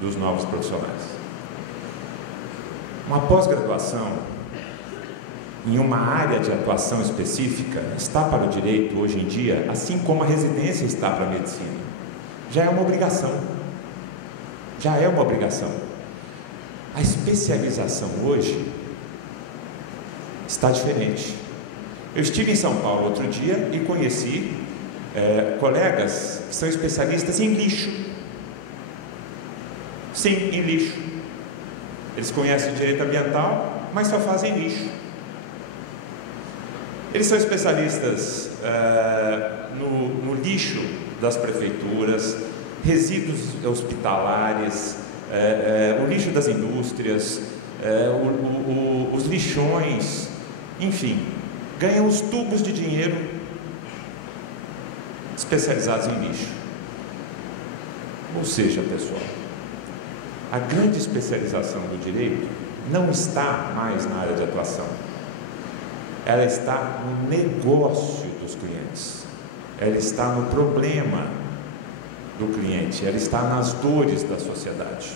dos novos profissionais. Uma pós-graduação em uma área de atuação específica está para o direito hoje em dia, assim como a residência está para a medicina. Já é uma obrigação. Já é uma obrigação. A especialização hoje está diferente. Eu estive em São Paulo outro dia e conheci colegas que são especialistas em lixo. Sim, em lixo. Eles conhecem direito ambiental, mas só fazem lixo. Eles são especialistas no lixo das prefeituras, resíduos hospitalares, o lixo das indústrias, os lixões, enfim, ganham os tubos de dinheiro especializados em lixo. Ou seja, pessoal, a grande especialização do direito não está mais na área de atuação, ela está no negócio dos clientes, ela está no problema do cliente, ela está nas dores da sociedade.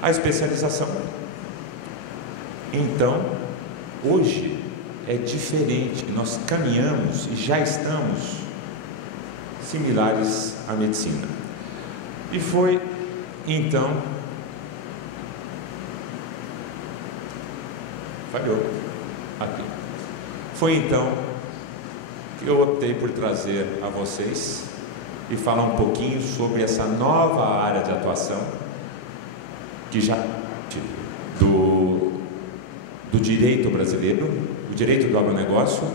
A especialização, então, hoje é diferente, nós caminhamos e já estamos similares à medicina. E foi então, falhou aqui. Foi então que eu optei por trazer a vocês e falar um pouquinho sobre essa nova área de atuação que já do direito brasileiro, o direito do agronegócio,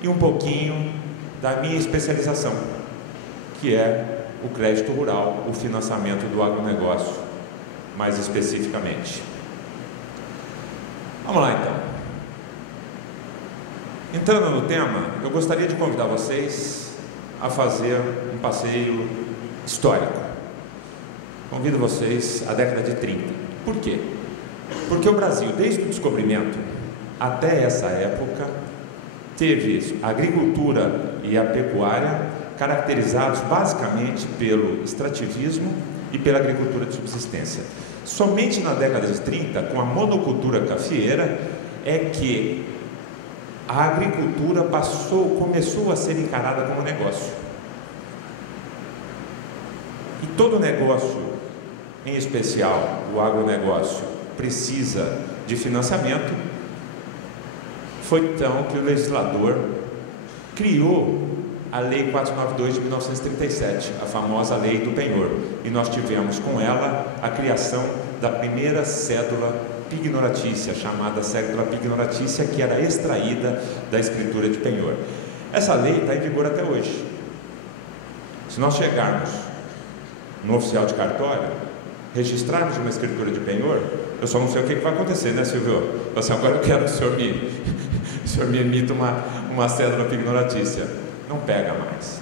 e um pouquinho da minha especialização, que é o crédito rural, o financiamento do agronegócio, mais especificamente. Vamos lá então. Entrando no tema, eu gostaria de convidar vocês a fazer um passeio histórico. Convido vocês à década de 30. Por quê? Porque o Brasil, desde o descobrimento até essa época, teve a agricultura e a pecuária caracterizados basicamente pelo extrativismo e pela agricultura de subsistência. Somente na década de 30, com a monocultura cafeeira, é que a agricultura começou a ser encarada como negócio. E todo negócio, em especial o agronegócio, precisa de financiamento. Foi então que o legislador criou a Lei 492 de 1937, a famosa Lei do Penhor, e nós tivemos com ela a criação da primeira cédula pignoratícia, chamada cédula pignoratícia, que era extraída da escritura de penhor. Essa lei está em vigor até hoje. Se nós chegarmos no oficial de cartório, registrarmos uma escritura de penhor, eu só não sei o que vai acontecer, né, Silvio? Assim, agora eu quero que o senhor me emita uma cédula pignoratícia. Não pega mais.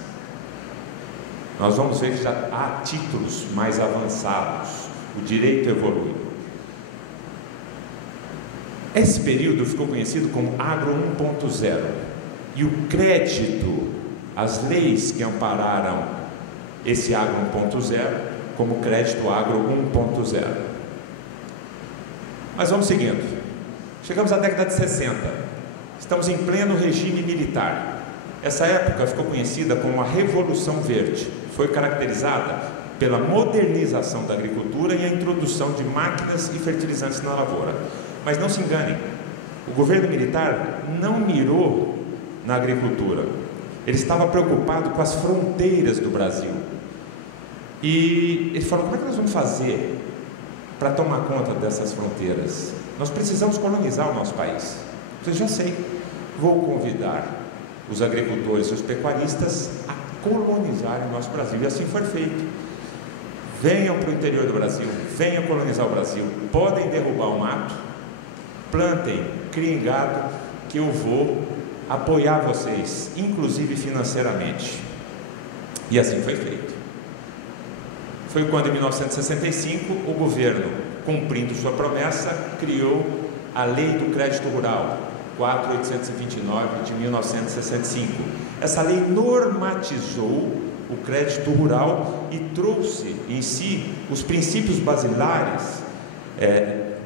Nós vamos ver que já há títulos mais avançados, o direito evolui. Esse período ficou conhecido como Agro 1.0, e o crédito, as leis que ampararam esse Agro 1.0, como crédito Agro 1.0. Mas vamos seguindo. Chegamos à década de 60, estamos em pleno regime militar. Essa época ficou conhecida como a Revolução Verde. Foi caracterizada pela modernização da agricultura e a introdução de máquinas e fertilizantes na lavoura. Mas não se enganem, o governo militar não mirou na agricultura. Ele estava preocupado com as fronteiras do Brasil. E ele falou: como é que nós vamos fazer para tomar conta dessas fronteiras? Nós precisamos colonizar o nosso país. Eu já sei, vou convidar os agricultores e os pecuaristas a colonizarem o nosso Brasil. E assim foi feito. Venham para o interior do Brasil, venham colonizar o Brasil. Podem derrubar o mato, plantem, criem gado, que eu vou apoiar vocês, inclusive financeiramente. E assim foi feito. Foi quando, em 1965, o governo, cumprindo sua promessa, criou a Lei do Crédito Rural, 4.829 de 1965. Essa lei normatizou o crédito rural e trouxe em si os princípios basilares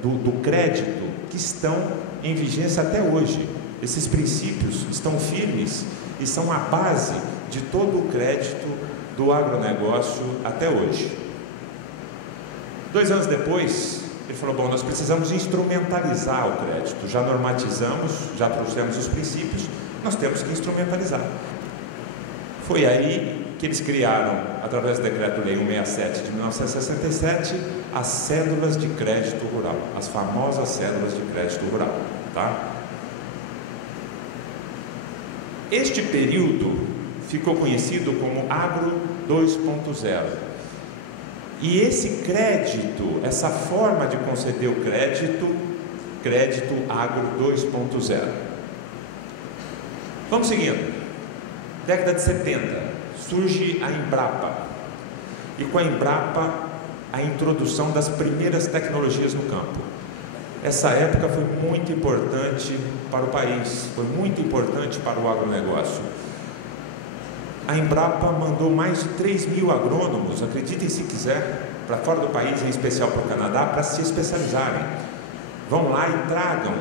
do crédito que estão em vigência até hoje. Esses princípios estão firmes e são a base de todo o crédito do agronegócio até hoje. 2 anos depois, ele falou, bom, nós precisamos instrumentalizar o crédito, já normatizamos, já trouxemos os princípios, nós temos que instrumentalizar. Foi aí que eles criaram, através do Decreto-Lei 167 de 1967, as cédulas de crédito rural, as famosas cédulas de crédito rural, tá? Este período ficou conhecido como Agro 2.0. E esse crédito, essa forma de conceder o crédito Agro 2.0. Vamos seguindo. Década de 70, surge a Embrapa. E com a Embrapa, a introdução das primeiras tecnologias no campo. Essa época foi muito importante para o país, foi muito importante para o agronegócio. A Embrapa mandou mais de 3.000 agrônomos, acreditem se quiser, para fora do país, em especial para o Canadá, para se especializarem. Vão lá e tragam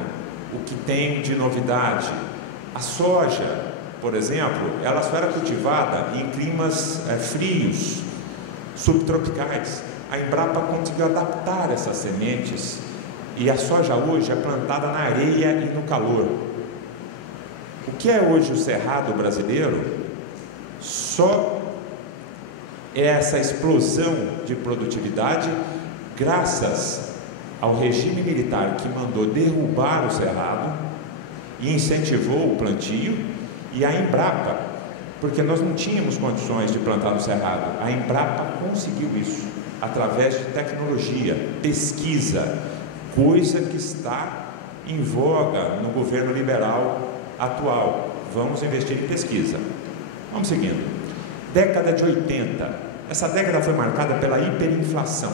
o que tem de novidade. A soja, por exemplo, ela só era cultivada em climas frios, subtropicais. A Embrapa conseguiu adaptar essas sementes e a soja hoje é plantada na areia e no calor. O que é hoje o cerrado brasileiro? Só é essa explosão de produtividade graças ao regime militar que mandou derrubar o cerrado e incentivou o plantio, e a Embrapa, porque nós não tínhamos condições de plantar no cerrado, a Embrapa conseguiu isso através de tecnologia, pesquisa, coisa que está em voga no governo liberal atual. Vamos investir em pesquisa. Vamos seguindo. Década de 80. Essa década foi marcada pela hiperinflação.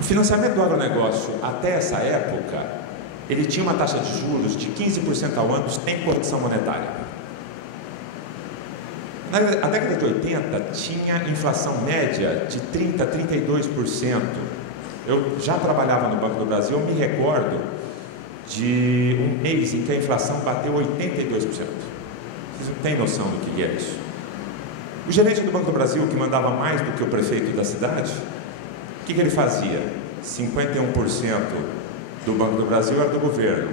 O financiamento do agronegócio até essa época, ele tinha uma taxa de juros de 15% ao ano sem correção monetária. Na década de 80 tinha inflação média de 30% a 32%. Eu já trabalhava no Banco do Brasil, eu me recordo de um mês em que a inflação bateu 82%. Vocês não têm noção do que é isso. O gerente do Banco do Brasil, que mandava mais do que o prefeito da cidade, o que ele fazia? 51% do Banco do Brasil era do governo.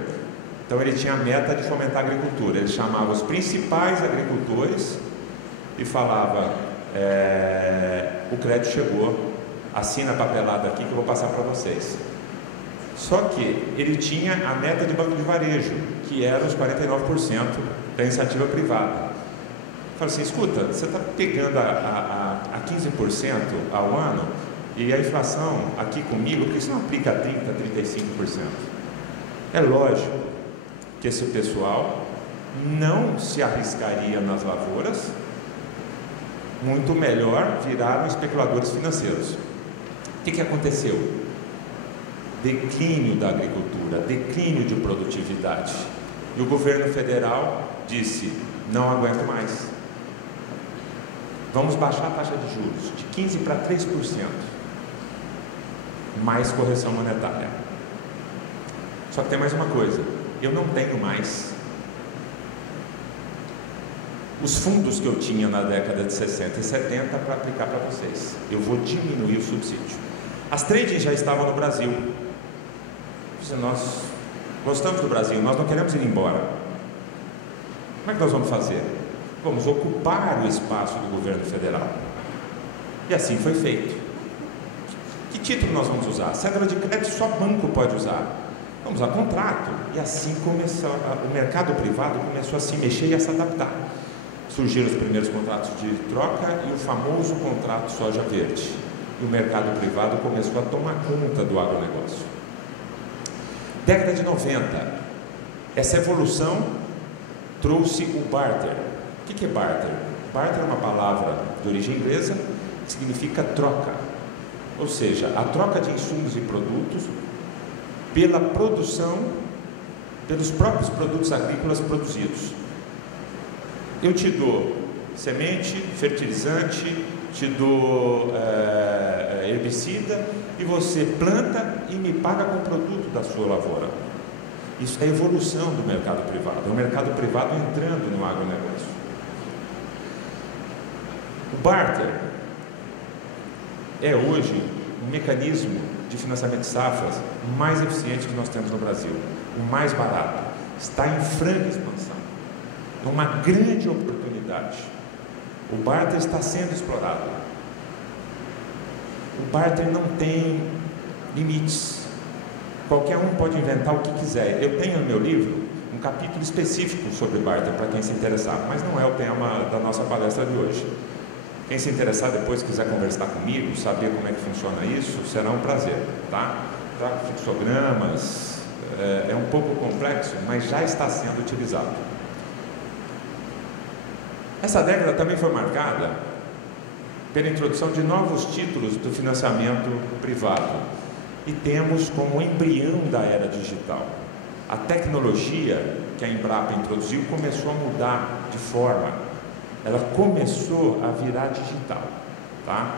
Então ele tinha a meta de fomentar a agricultura. Ele chamava os principais agricultores e falava, o crédito chegou, assina a papelada aqui que eu vou passar para vocês. Só que ele tinha a meta de banco de varejo, que era os 49% da iniciativa privada. Fala assim, escuta, você está pegando a 15% ao ano e a inflação aqui comigo, porque isso não aplica a 30%, 35%. É lógico que esse pessoal não se arriscaria nas lavouras, muito melhor viraram especuladores financeiros. O que aconteceu? Declínio da agricultura, declínio de produtividade. E o governo federal disse, não aguento mais. Vamos baixar a taxa de juros de 15% para 3%. Mais correção monetária. Só que tem mais uma coisa, eu não tenho mais os fundos que eu tinha na década de 60 e 70 para aplicar para vocês. Eu vou diminuir o subsídio. As tradings já estavam no Brasil. Nós gostamos do Brasil, nós não queremos ir embora. Como é que nós vamos fazer? Vamos ocupar o espaço do governo federal. E assim foi feito. Que título nós vamos usar? Cédula de crédito só banco pode usar. Vamos usar contrato. E assim começou, o mercado privado começou a se mexer e a se adaptar. Surgiram os primeiros contratos de troca e o famoso contrato soja verde. E o mercado privado começou a tomar conta do agronegócio. Década de 90, essa evolução trouxe o barter. O que é barter? Barter é uma palavra de origem inglesa que significa troca. Ou seja, a troca de insumos e produtos pela produção, pelos próprios produtos agrícolas produzidos. Eu te dou semente, fertilizante, te dou herbicida e você planta e me paga com o produto da sua lavoura. Isso é a evolução do mercado privado, é o mercado privado entrando no agronegócio. O barter é hoje um mecanismo de financiamento de safras mais eficiente que nós temos no Brasil, o mais barato, está em franca expansão, é uma grande oportunidade. O barter está sendo explorado. O barter não tem limites, qualquer um pode inventar o que quiser. Eu tenho no meu livro um capítulo específico sobre barter para quem se interessar, mas não é o tema da nossa palestra de hoje. Quem se interessar depois, quiser conversar comigo, saber como é que funciona isso, será um prazer, tá? Trago fluxogramas, é um pouco complexo, mas já está sendo utilizado. Essa década também foi marcada pela introdução de novos títulos do financiamento privado e temos como embrião da era digital. A tecnologia que a Embrapa introduziu começou a mudar de forma. Ela começou a virar digital, tá?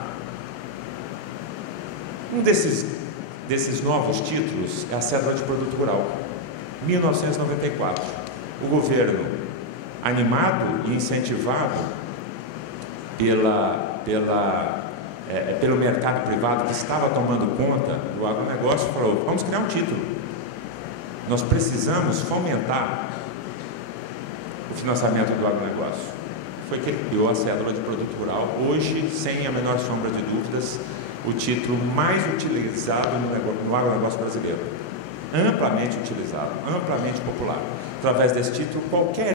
Um desses novos títulos é a Cédula de Produto Rural, 1994. O governo, animado e incentivado pelo mercado privado que estava tomando conta do agronegócio, falou: vamos criar um título. Nós precisamos fomentar o financiamento do agronegócio. Foi que ele criou a Cédula de Produto Rural, hoje, sem a menor sombra de dúvidas, o título mais utilizado no agronegócio brasileiro. Amplamente utilizado, amplamente popular. Através desse título, qualquer